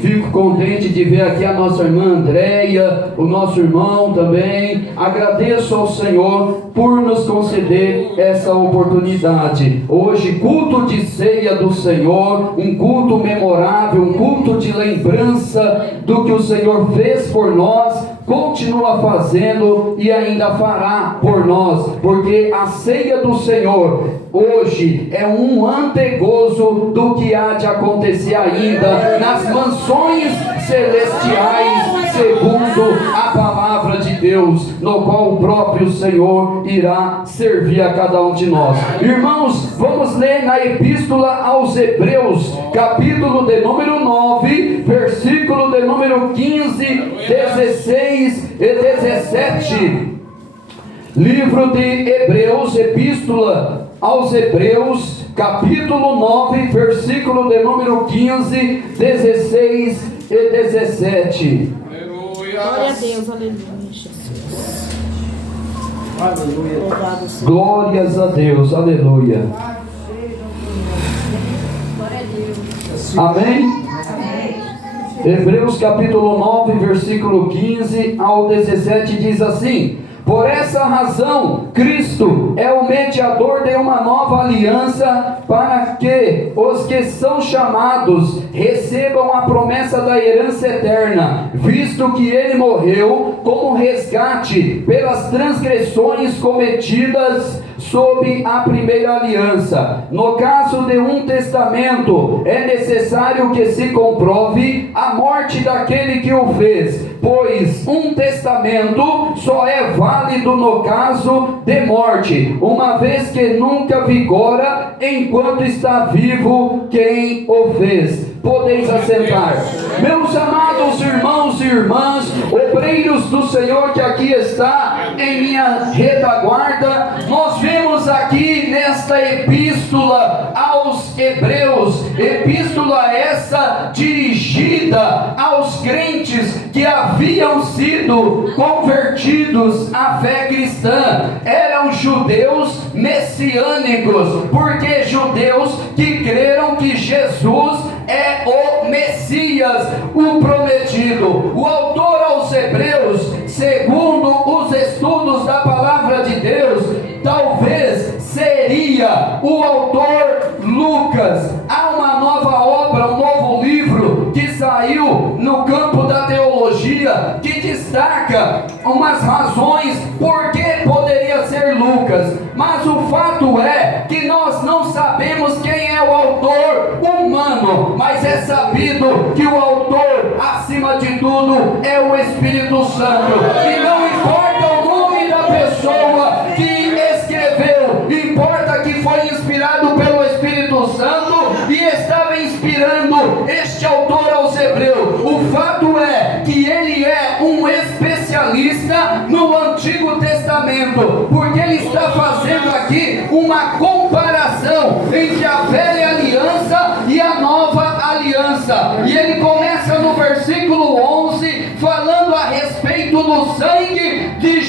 Fico contente de ver aqui a nossa irmã Andréia, o nosso irmão também. Agradeço ao Senhor por nos conceder essa oportunidade. Hoje, culto de ceia do Senhor, um culto memorável, um culto de lembrança do que o Senhor fez por nós, continua fazendo e ainda fará por nós, porque a ceia do Senhor hoje é um antegozo do que há de acontecer ainda nas mansões celestiais, segundo a palavra de Deus, no qual o próprio Senhor irá servir a cada um de nós. Irmãos, vamos ler na Epístola aos Hebreus, capítulo de número 9, versículo de número 15, 16 e 17. Livro de Hebreus, Epístola aos Hebreus, capítulo 9, versículo de número 15, 16 e 17. Aleluia. Glória a Deus, aleluia, Jesus. Aleluia. Glórias a Deus, aleluia. Glória a Deus. Amém? Hebreus capítulo 9, versículo 15 ao 17 diz assim: por essa razão, Cristo é o mediador de uma nova aliança, para que os que são chamados recebam a promessa da herança eterna, visto que ele morreu como resgate pelas transgressões cometidas sob a primeira aliança. No caso de um testamento, é necessário que se comprove a morte daquele que o fez, pois um testamento só é válido no caso de morte, uma vez que nunca vigora enquanto está vivo quem o fez. Podeis assentar. Meus amados irmãos e irmãs, obreiros do Senhor que aqui está em minha retaguarda, nós vemos aqui nesta epístola aos Hebreus, epístola essa dirigida aos crentes que haviam sido convertidos à fé cristã. Eram judeus messiânicos, porque judeus que creram que Jesus é o Messias, o prometido. O autor aos Hebreus, segundo os estudos da palavra de Deus, talvez seria o autor Lucas. Há uma nova obra, um novo livro que saiu no campo da teologia, que destaca umas razões por que poderia ser Lucas, mas o fato é que nós não sabemos quem é o autor humano, mas é sabido que o autor, acima de tudo, é o Espírito Santo. E não importa o nome da pessoa que escreveu, importa que foi inspirado pelo Espírito Santo e estava inspirando este autor aos Hebreus. O fato é que ele é um especialista no Antigo Testamento, porque ele está fazendo aqui uma comparação entre a velha aliança e a nova aliança. E ele começa no versículo 11 falando a respeito do sangue de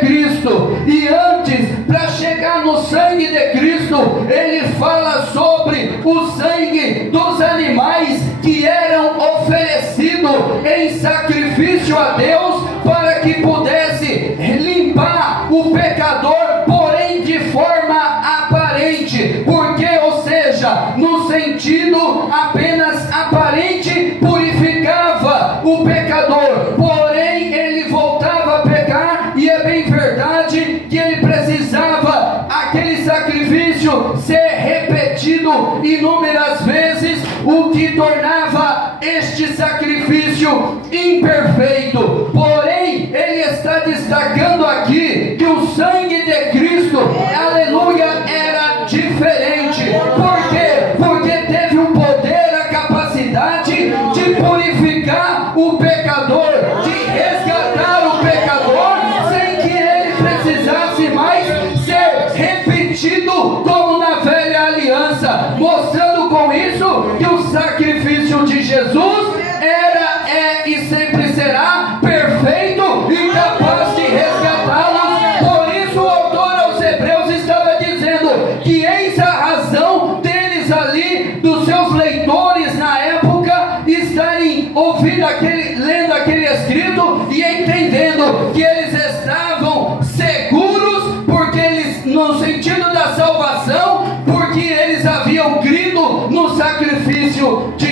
Cristo. E antes, para chegar no sangue de Cristo, ele fala sobre o sangue dos animais que eram oferecidos em sacrifício a Deus, para que pudesse limpar o pecador, porém de forma aparente, porque, ou seja, no sentido apenas aparente, purificava o pecador, porém ele voltava a pecar. E é bem verdade que ele precisava aquele sacrifício ser repetido inúmeras vezes, o que tornava este sacrifício imperfeito. Porém, ele está destacando aqui que o sangue de Cristo, aleluia, era diferente. Por quê? Porque teve o poder, a capacidade de purificar o pecador, de resgatar o pecador, sem que ele precisasse mais ser repetido como na velha aliança, mostrando com isso que o sacrifício de Jesus era, é e sempre será perfeito e capaz de resgatá-los. Por isso o autor aos Hebreus estava dizendo que eis a razão deles ali, dos seus leitores na época,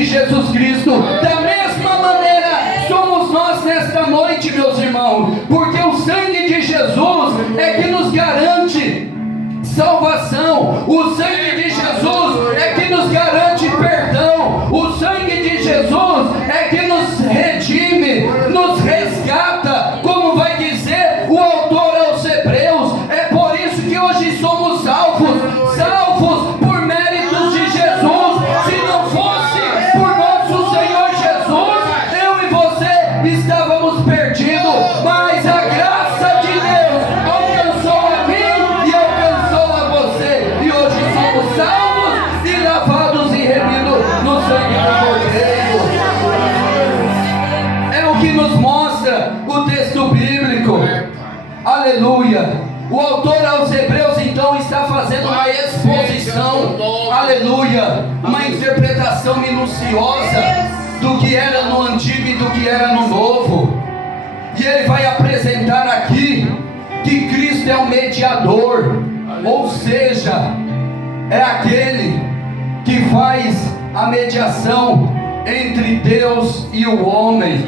Jesus Cristo. Da mesma maneira somos nós nesta noite, meus irmãos, porque o sangue de Jesus é que nos garante salvação, o sangue de Jesus é que nos garante perdão, o sangue de Jesus é que nos redime, nos resgata, como vai dizer o autor aos Hebreus. É por isso que hoje somos salvos por méritos de Jesus. Se não fosse por nosso Senhor Jesus, eu e você estávamos perdidos, mas a graça de Deus alcançou a mim e alcançou a você, e hoje somos salvos e lavados e remidos no sangue do Cordeiro. É o que nos mostra o texto bíblico. Aleluia. O autor aos Hebreus então está fazendo uma exposição, aleluia, uma interpretação minuciosa do que era no Antigo e do que era no Novo. E ele vai apresentar aqui que Cristo é o mediador, ou seja, é aquele que faz a mediação entre Deus e o homem.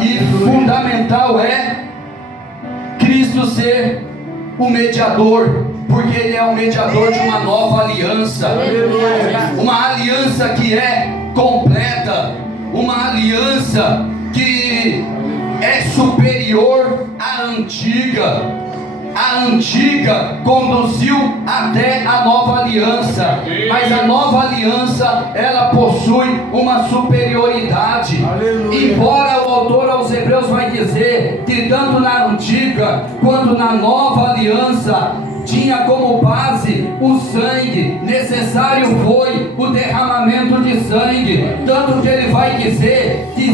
E fundamental é Cristo ser o mediador, porque ele é o mediador de uma nova aliança, uma aliança que é completa, uma aliança que é superior à antiga. A antiga conduziu até a nova aliança, mas a nova aliança ela possui uma superioridade. Embora o autor aos Hebreus vai dizer que tanto na antiga quanto na nova aliança tinha como base o sangue, necessário foi o derramamento de sangue, tanto que ele vai dizer que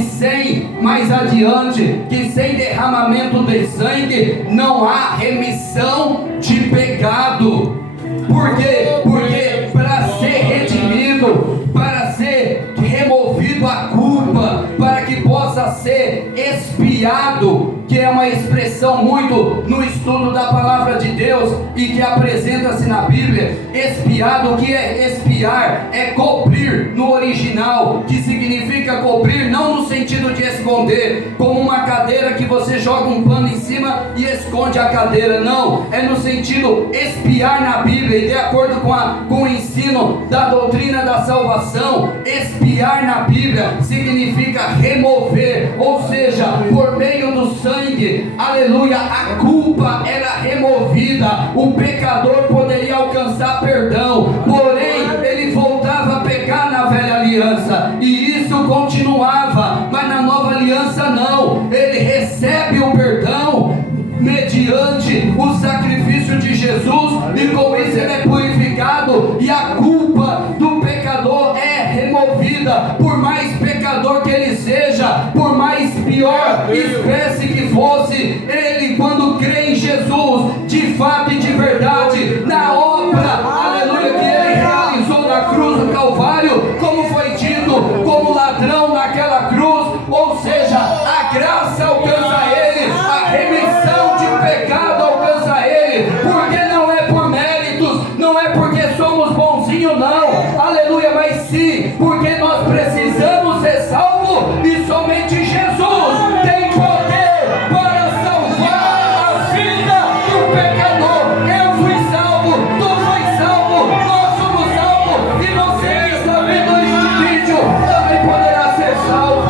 mais adiante, que sem derramamento de sangue não há remissão de pecado. Por quê? Porque para ser redimido, para ser removido a culpa, para que possa ser expiado, que é uma expressão muito no estudo da palavra de Deus e que apresenta-se na Bíblia. Expiado, o que é expiar? É cobrir no original, que significa cobrir não no sentido de esconder, como uma cadeira que você joga um pano em cima e esconde a cadeira. Não, é no sentido expiar na Bíblia, e de acordo com o ensino da doutrina da salvação, expiar na Bíblia significa remover, ou seja, por meio do sangue, aleluia, a culpa era removida, o pecador poderia alcançar perdão, porém ele voltava a pecar na velha aliança, e isso continuava, mas na nova aliança não, ele recebe o perdão mediante o sacrifício de Jesus, e com isso ele é purificado, e a culpa do pecador é removida, por mais pecador que ele seja, por mais pior espécie que fosse, ele quando crê em Jesus, de fato e de verdade, na obra, aleluia, que ele realizou na cruz do Calvário, como foi dito, como ladrão naquela cruz, ou seja, a graça alcança ele, a remissão de pecado alcança ele, porque não é por méritos, não é porque somos bonzinhos não, aleluia, mas sim, porque nós precisamos ser salvos, e somente Jesus tem poder para salvar a vida do pecador. Eu fui salvo, tu foi salvo, nós somos salvos, e você que está vendo este vídeo também poderá ser salvo.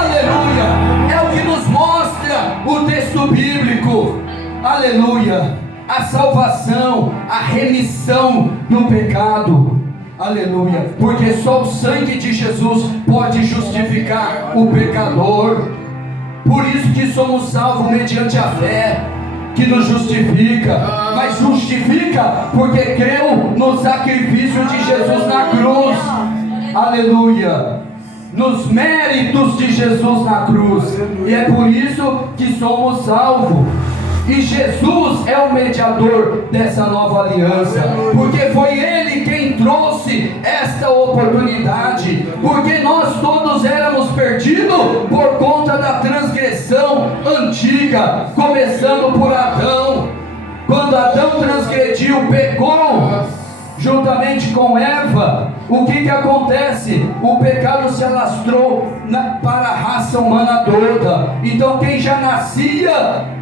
Aleluia, é o que nos mostra o texto bíblico. Aleluia, a salvação, a remissão do pecado. Aleluia, porque só o sangue de Jesus pode justificar o pecador. Por isso que somos salvos mediante a fé, que nos justifica, mas justifica porque creu no sacrifício de Jesus na cruz. Aleluia, nos méritos de Jesus na cruz, e é por isso que somos salvos. E Jesus é o mediador dessa nova aliança, porque foi Ele quem trouxe esta oportunidade, porque nós todos éramos perdidos por conta da transgressão antiga, começando por Adão. Quando Adão transgrediu, pecou, juntamente com Eva, o que acontece? O pecado se alastrou para a raça humana toda. Então quem já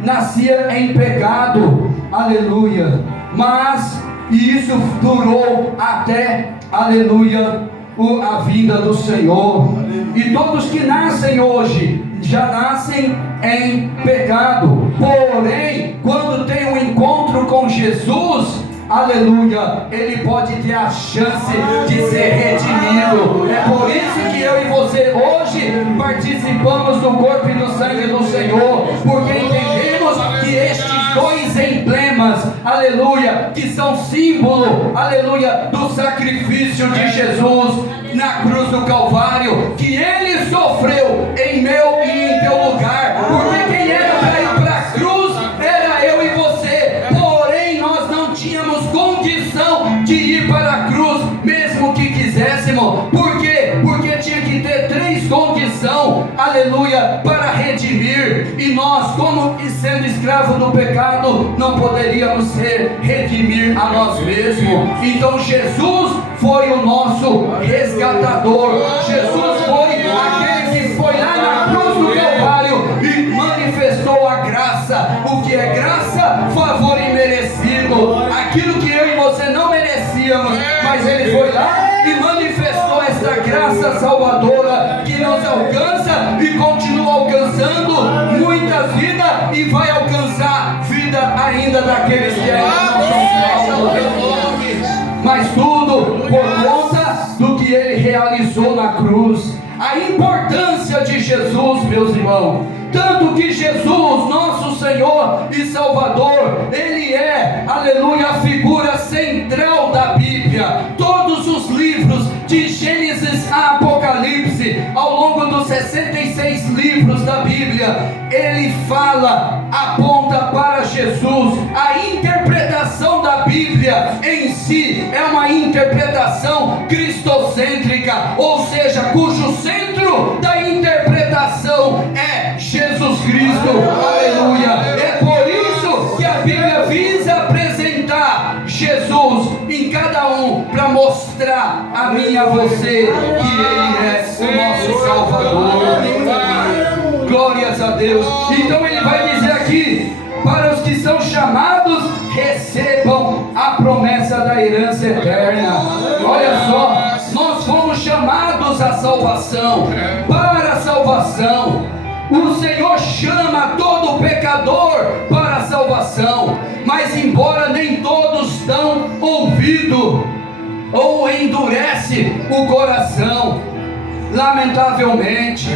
nascia em pecado, aleluia. Mas isso durou até, aleluia, a vinda do Senhor. E todos que nascem hoje já nascem em pecado. Porém, quando tem um encontro com Jesus, aleluia, ele pode ter a chance de ser redimido. É por isso que eu e você hoje participamos do corpo e do sangue do Senhor, porque entendemos que estes dois emblemas, aleluia, que são símbolo, aleluia, do sacrifício de Jesus na cruz do Calvário, que ele sofreu em meu e em teu lugar, porque quem era para ir para a cruz era eu e você. Porém nós não tínhamos condição de ir para a cruz, mesmo que quiséssemos. Por quê? Porque tinha que ter 3 condições, aleluia, para redimir. E nós, como sendo escravos do pecado, não poderíamos redimir a nós mesmos. Então Jesus foi o nosso resgatador. Jesus foi aquele que foi lá na cruz do Calvário e manifestou a graça. O que é graça? Favor imerecido. Aquilo que eu e você não merecíamos, mas ele foi lá e manifestou esta graça salvadora que nos alcança e continua alcançando muitas vidas e vai alcançar vida ainda daqueles que ainda não são salvos pelo nome. Mas tudo por conta do que ele realizou na cruz. A importância de Jesus, meus irmãos, tanto que Jesus, nosso Senhor e Salvador, ele é, aleluia, a figura central da Bíblia. Todos os livros de Gênesis a Apocalipse, ao longo dos 66 livros da Bíblia, ele fala, aponta para Jesus. A interpretação da Bíblia em si é uma interpretação cristocêntrica, ou seja, cujo centro da interpretação é Jesus Cristo, aleluia. É por isso que a Bíblia visa apresentar Jesus em cada um, para mostrar a mim e a você que ele é o nosso Salvador. Glórias a Deus. Então ele vai dizer aqui: para os que são chamados, recebam a promessa da herança eterna. Olha só, nós fomos chamados à salvação, para a salvação. O Senhor chama todo pecador para a salvação, mas embora nem todos dão ouvido ou endurece o coração, lamentavelmente,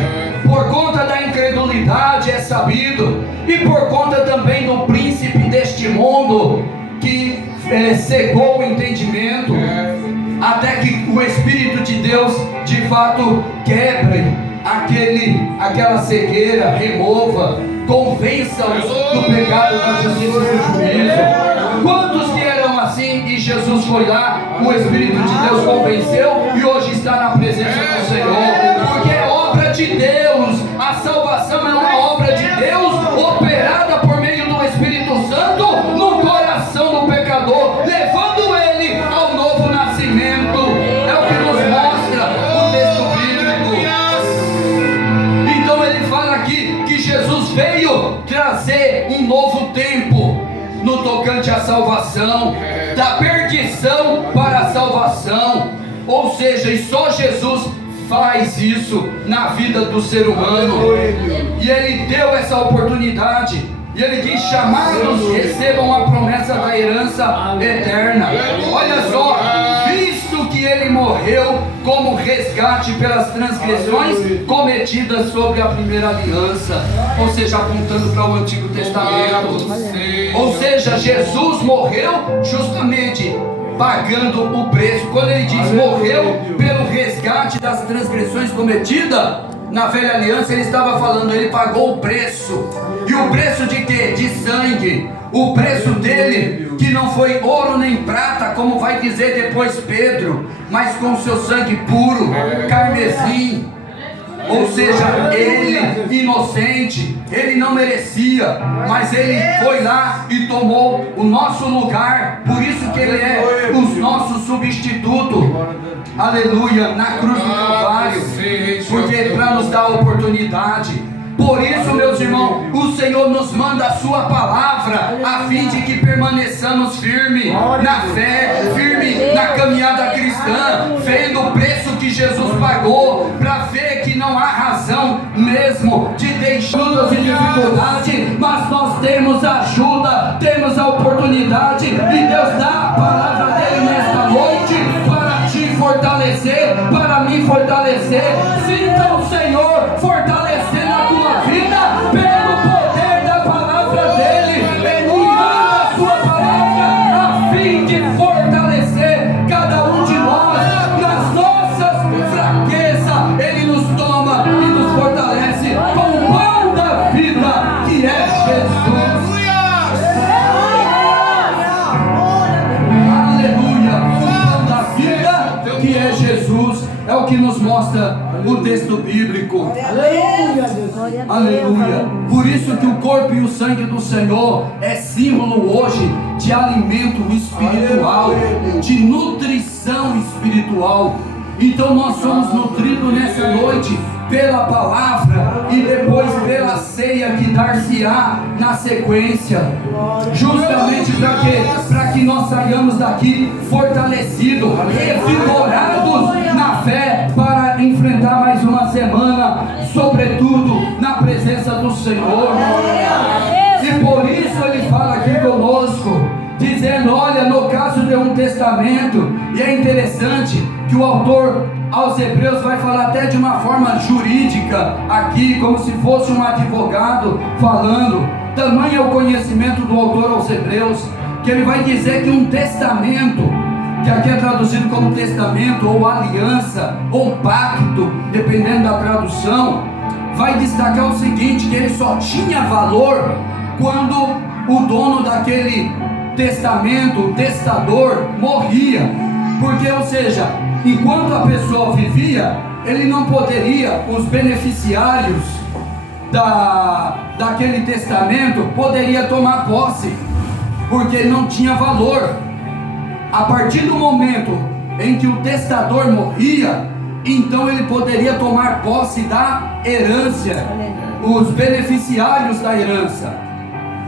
por conta da incredulidade, é sabido, e por conta também do príncipe deste mundo que cegou o entendimento, até que o Espírito de Deus de fato quebre aquela cegueira, remova, convença-os do pecado, da justiça e do juízo. Quantos que eram assim e Jesus foi lá, o Espírito de Deus convenceu e hoje está na presença do Senhor? Porque é obra de Deus, a salvação é uma obra de Deus operada por meio do Espírito Santo no coração do pecador, levando ele ao novo nascimento. É o que nos mostra o texto bíblico. Então ele fala aqui que Jesus veio trazer um novo tempo no tocante à salvação, da perdição para a salvação. Ou seja, e só Jesus faz isso na vida do ser humano, e ele deu essa oportunidade, e ele diz: chamados, recebam a promessa da herança eterna. Olha só, visto que ele morreu como resgate pelas transgressões cometidas sobre a primeira aliança, ou seja, apontando para o Antigo Testamento. Ou seja, Jesus morreu justamente pagando o preço. Quando ele diz morreu pelo resgate das transgressões cometidas na velha aliança, ele estava falando, ele pagou o preço. E o preço de quê? De sangue. O preço dele, que não foi ouro nem prata, como vai dizer depois Pedro, mas com seu sangue puro, carmesim. Ou seja, ele, inocente, ele não merecia, mas ele foi lá e tomou o nosso lugar. Por isso que ele é o nosso substituto. Aleluia, na cruz do Calvário, porque para nos dar a oportunidade. Por isso, meus irmãos, o Senhor nos manda a sua palavra, a fim de que permaneçamos firmes na fé, firme na caminhada cristã, vendo o preço que Jesus pagou, para ver que não há razão mesmo de deixar lutas e dificuldade, mas nós temos ajuda, temos a oportunidade, e Deus dá a palavra dele nesta noite para te fortalecer, para me fortalecer. Sinta o Senhor fortalecendo a tua vida pelo poder da palavra dele. Ele manda a sua palavra a fim de fortalecer cada um de nós nas nossas fraquezas. Ele nos toma e nos fortalece com o pão da vida, que é Jesus. Aleluia! O pão da vida, que é Jesus, é o que nos mostra o texto bíblico. Aleluia. Por isso que o corpo e o sangue do Senhor é símbolo hoje de alimento espiritual, de nutrição espiritual. Então nós somos nutridos nessa noite pela palavra e depois pela ceia que dar-se-á na sequência, justamente para que nós saiamos daqui fortalecidos, revigorados na fé, para enfrentar mais uma semana, sobretudo na presença do Senhor. E por isso ele fala aqui conosco, dizendo: olha, no caso de um testamento, e é interessante que o autor aos Hebreus vai falar até de uma forma jurídica aqui, como se fosse um advogado falando. Tamanho é o conhecimento do autor aos Hebreus, que ele vai dizer que um testamento, que aqui é traduzido como testamento, ou aliança, ou pacto, dependendo da tradução, vai destacar o seguinte, que ele só tinha valor quando o dono daquele testamento, o testador, morria. Porque, ou seja, enquanto a pessoa vivia, ele não poderia, os beneficiários daquele testamento poderia tomar posse, porque ele não tinha valor. A partir do momento em que o testador morria, então ele poderia tomar posse da herança, os beneficiários da herança.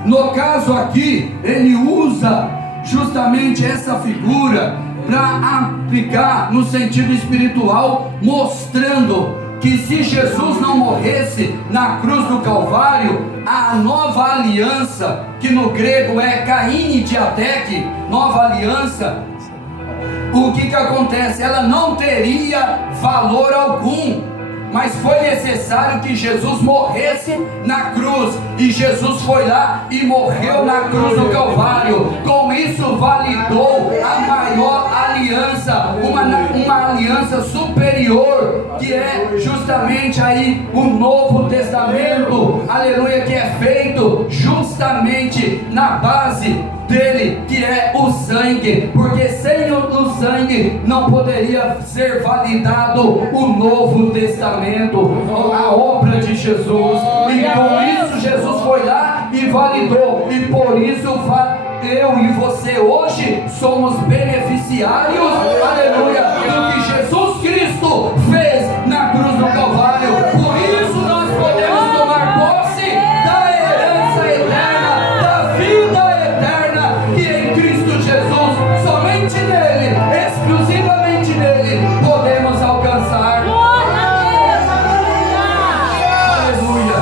No caso aqui, ele usa justamente essa figura para aplicar no sentido espiritual, mostrando que se Jesus não morresse na cruz do Calvário, a nova aliança, que no grego é Caim e Diateque, nova aliança, o que acontece? Ela não teria valor algum. Mas foi necessário que Jesus morresse na cruz, e Jesus foi lá e morreu na cruz do Calvário. Com isso validou a maior aliança, uma aliança superior, que é justamente aí o Novo Testamento, aleluia, que é feito justamente na base dele, que é o sangue, porque sem o sangue não poderia ser validado o Novo Testamento, a obra de Jesus. E com isso Jesus foi lá e validou, e por isso eu e você hoje somos beneficiários, aleluia, do que Jesus Cristo fez na cruz do Calvário. Por isso nós podemos tomar posse da herança eterna, da vida eterna, que em Cristo Jesus, somente nele, exclusivamente nele, podemos alcançar. Aleluia.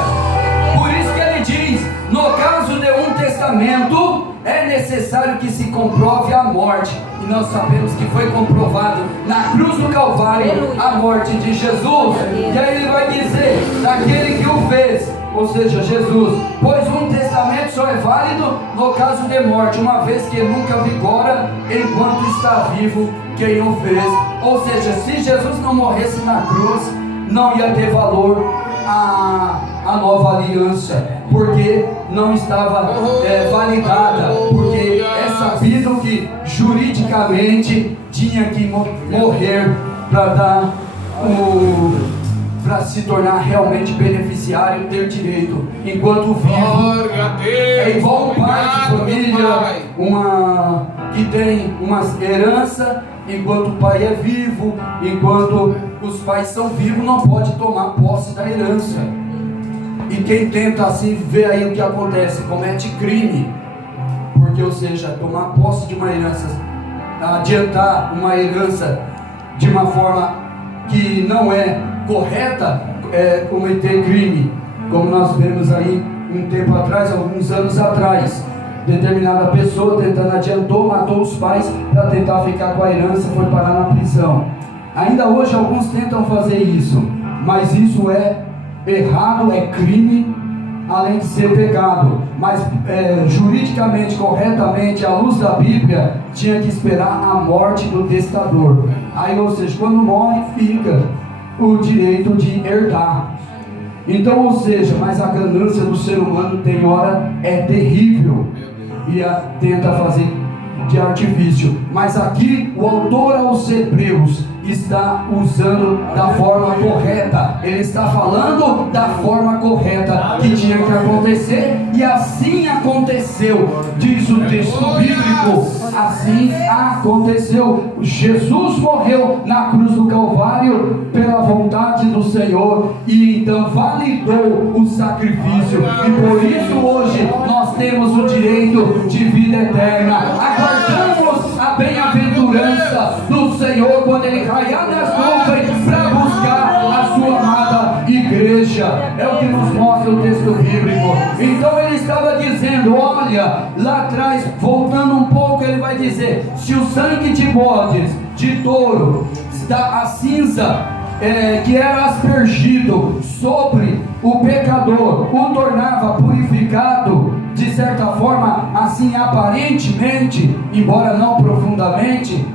Por isso que ele diz, no caso de um testamento, é necessário que se comprove a morte, e nós sabemos que foi comprovado na cruz do Calvário a morte de Jesus. E aí ele vai dizer, daquele que o fez, ou seja, Jesus, pois um testamento só é válido no caso de morte, uma vez que nunca vigora enquanto está vivo quem o fez. Ou seja, se Jesus não morresse na cruz, não ia ter valor a nova aliança, porque não estava validada, porque é sabido que juridicamente tinha que morrer para para se tornar realmente beneficiário, ter direito enquanto vivo. Glória a Deus. É igual um pai de família, Pai. que tem uma herança, enquanto o pai é vivo, enquanto os pais são vivos, não pode tomar posse da herança. E quem tenta assim, vê aí o que acontece, comete crime. Porque, ou seja, tomar posse de uma herança, adiantar uma herança de uma forma que não é correta, é cometer crime. Como nós vemos aí um tempo atrás, alguns anos atrás, determinada pessoa tentando adiantou, matou os pais para tentar ficar com a herança, foi parar na prisão. Ainda hoje alguns tentam fazer isso, mas isso é errado, é crime, além de ser pecado. Mas juridicamente, corretamente, à luz da Bíblia, tinha que esperar a morte do testador. Aí, ou seja, quando morre, fica o direito de herdar. Então, ou seja, mas a ganância do ser humano tem hora é terrível e tenta fazer de artifício. Mas aqui o autor aos Hebreus está usando da forma correta. Ele está falando da forma correta que tinha que acontecer, e assim aconteceu. Diz o texto bíblico, assim aconteceu. Jesus morreu na cruz do Calvário pela vontade do Senhor, e então validou o sacrifício, e por isso hoje nós temos o direito de vida eterna. Aguardamos a bem-aventurança do Senhor quando Ele raiar nas nuvens para buscar a sua amada igreja. É o que nos mostra o texto bíblico. Então ele estava dizendo, olha, lá atrás, voltando um pouco, ele vai dizer: se o sangue de bodes, de touro, a cinza que era aspergido sobre o pecador, o tornava purificado, de certa forma, assim aparentemente, embora não profundamente,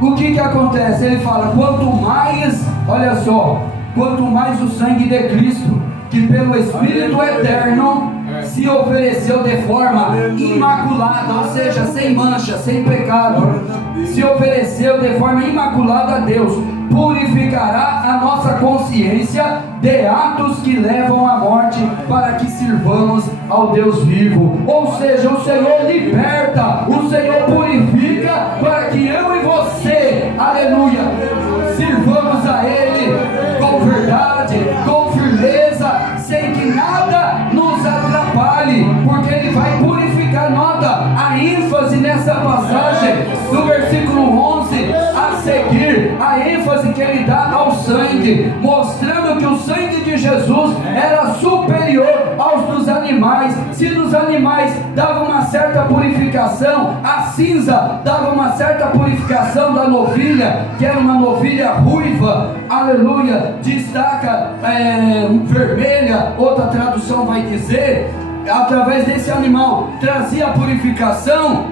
o que acontece? Ele fala, quanto mais, olha só, quanto mais o sangue de Cristo, que pelo Espírito eterno se ofereceu de forma imaculada, ou seja, sem mancha, sem pecado, se ofereceu de forma imaculada a Deus, purificará a nossa consciência de atos que levam à morte, para que sirvamos ao Deus vivo. Ou seja, o Senhor liberta, o Senhor purifica, para que eu e você, aleluia, sirvamos a Ele com verdade, com firmeza, sem que nada nos atrapalhe, porque Ele vai purificar. Nota a ênfase nessa passagem do versículo 11 a seguir, a ênfase que ele dá ao sangue, mostrando que o sangue de Jesus era superior aos dos animais. Se dos animais dava uma certa purificação, a cinza dava uma certa purificação da novilha, que era uma novilha ruiva, aleluia, destaca vermelha, outra tradução vai dizer, através desse animal trazia a purificação.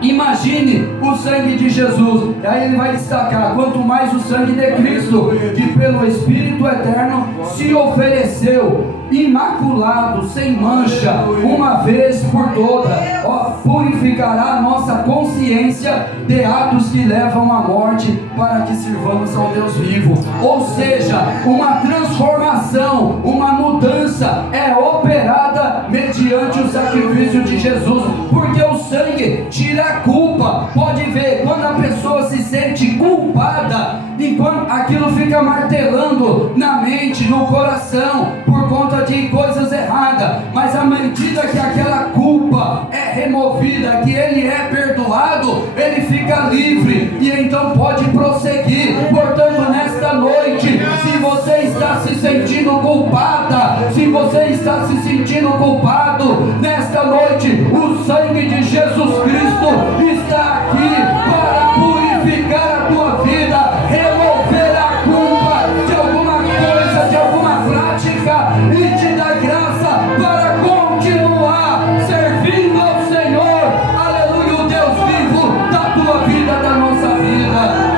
Imagine o sangue de Jesus. Aí ele vai destacar, quanto mais o sangue de Cristo, que pelo Espírito eterno se ofereceu imaculado, sem mancha, uma vez por toda, purificará a nossa consciência de atos que levam à morte, para que sirvamos ao Deus vivo. Ou seja, uma transformação, uma mudança é operada mediante o sacrifício de Jesus, porque o sangue tira a culpa. Pode ver, quando a pessoa se sente culpada, enquanto aquilo fica martelando na mente, no coração, por conta de coisas erradas, mas à medida que aquela culpa é removida, que ele é perdoado, ele fica livre, e então pode prosseguir. Portanto, nesta noite, se você está se sentindo culpada, se você está se sentindo culpado, nesta noite o sangue de Jesus Cristo está aqui para purificar a tua vida, remover a culpa de alguma coisa, de alguma prática, e te dar graça para continuar servindo ao Senhor, aleluia, o Deus vivo da tua vida, da nossa vida.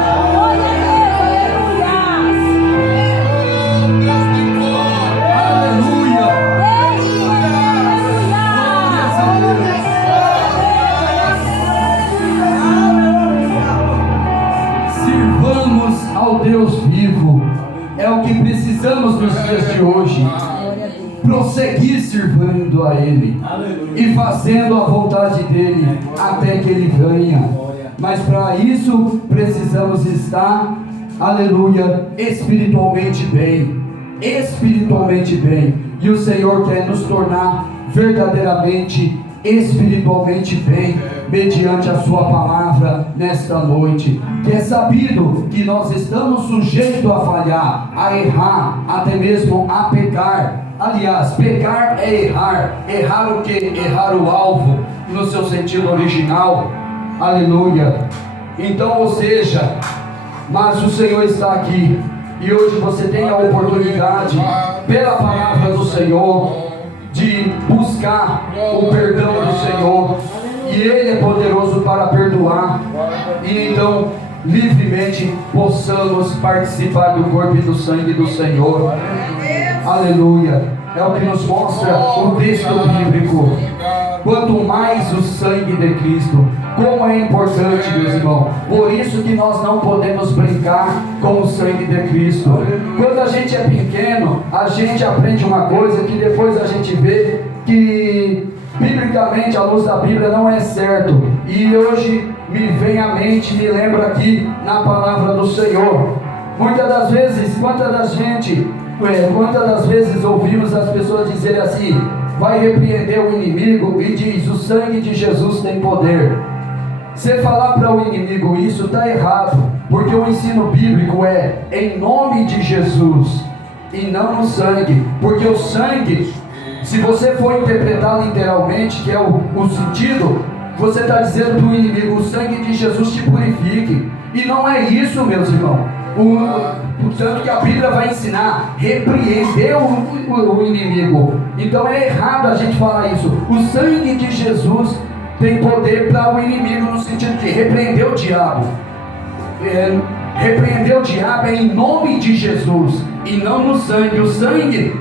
Deus vivo, É o que precisamos nos dias de hoje. Prosseguir servindo a Ele e fazendo a vontade dEle até que Ele venha. Mas para isso precisamos estar, aleluia, espiritualmente bem. Espiritualmente bem. E o Senhor quer nos tornar verdadeiramente espiritualmente bem, mediante a sua palavra nesta noite, que é sabido que nós estamos sujeitos a falhar, a errar, até mesmo a pecar. Aliás, pecar é errar. Errar o que? Errar o alvo no seu sentido original. Aleluia. Então, ou seja, mas o Senhor está aqui, e hoje você tem a oportunidade, pela palavra do Senhor, de buscar o perdão do Senhor, e Ele é poderoso para perdoar, e então livremente possamos participar do corpo e do sangue do Senhor. Aleluia. É o que nos mostra o texto bíblico. Quanto mais o sangue de Cristo, como é importante, meus irmãos. Por isso que nós não podemos brincar com o sangue de Cristo. Quando a gente é pequeno, a gente aprende uma coisa que depois a gente vê que biblicamente, à luz da Bíblia, não é certo. E hoje me vem à mente, me lembra aqui na palavra do Senhor. Muitas das vezes, quantas das vezes ouvimos as pessoas dizerem assim: vai repreender o inimigo e diz: o sangue de Jesus tem poder. Você falar para o inimigo isso está errado, porque o ensino bíblico é em nome de Jesus e não no sangue, porque o sangue, se você for interpretar literalmente, que é o sentido, você está dizendo para o inimigo: o sangue de Jesus te purifique. E não é isso, meus irmãos. Portanto, que a Bíblia vai ensinar: repreender o inimigo. Então é errado a gente falar isso. O sangue de Jesus tem poder para o inimigo, no sentido de repreender o diabo. Repreender o diabo é em nome de Jesus e não no sangue. O sangue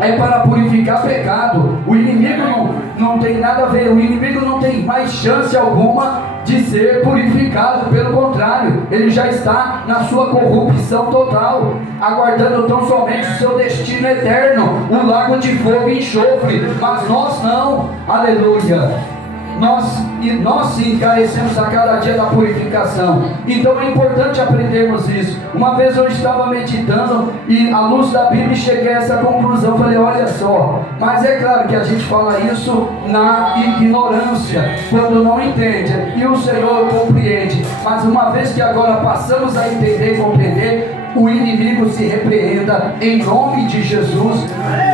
é para purificar pecado. O inimigo não tem nada a ver. O inimigo não tem mais chance alguma de ser purificado. Pelo contrário, ele já está na sua corrupção total, aguardando tão somente o seu destino eterno, o lago de fogo e enxofre. Mas nós não. Aleluia. Nós sim carecemos a cada dia da purificação. Então é importante aprendermos isso. Uma vez eu estava meditando e à luz da Bíblia cheguei a essa conclusão. Falei: olha só, mas é claro que a gente fala isso na ignorância, quando não entende, e o Senhor compreende. Mas uma vez que agora passamos a entender e compreender, o inimigo se repreenda em nome de Jesus.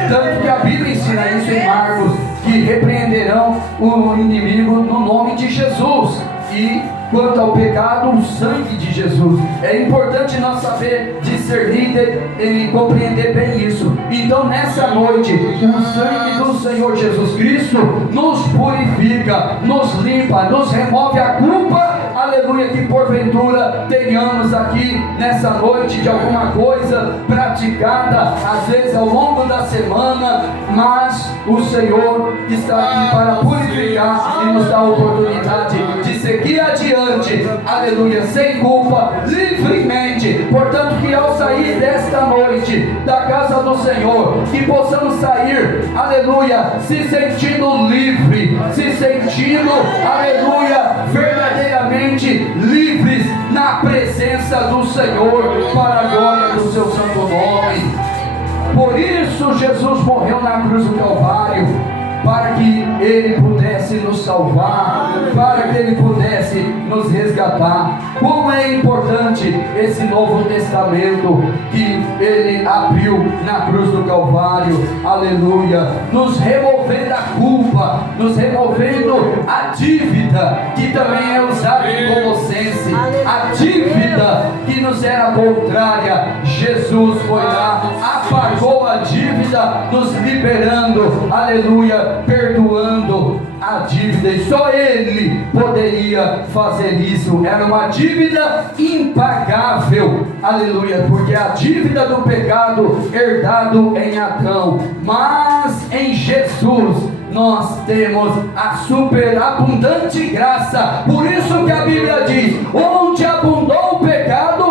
Tanto que a Bíblia ensina isso em Marcos, que repreenderão o inimigo no nome de Jesus. E quanto ao pecado, o sangue de Jesus. É importante nós saber discernir e compreender bem isso. Então nessa noite, o sangue do Senhor Jesus Cristo nos purifica, nos limpa, nos remove a culpa. Aleluia, que porventura tenhamos aqui nessa noite de alguma coisa praticada, às vezes ao longo da semana, mas o Senhor está aqui para purificar e nos dar a oportunidade de seguir adiante, aleluia, sem culpa, livremente. Portanto, que ao sair desta noite da casa do Senhor, que possamos sair, aleluia, se sentindo livre, se sentindo, aleluia, verdadeiramente livres na presença do Senhor, para a glória do seu santo nome. Por isso Jesus morreu na cruz do Calvário, para que Ele pudesse nos salvar, para que Ele pudesse nos resgatar. Como é importante esse Novo Testamento que Ele abriu na cruz do Calvário, aleluia, nos removendo a culpa, nos removendo a dívida, que também é usada em Colossenses, a dívida que nos era contrária. Jesus foi lá, apagou a dívida, nos liberando, aleluia, perdoando a dívida, e só Ele poderia fazer isso. Era uma dívida impagável, aleluia, porque a dívida do pecado herdado em Adão, mas em Jesus nós temos a superabundante graça. Por isso que a Bíblia diz: onde abundou o pecado,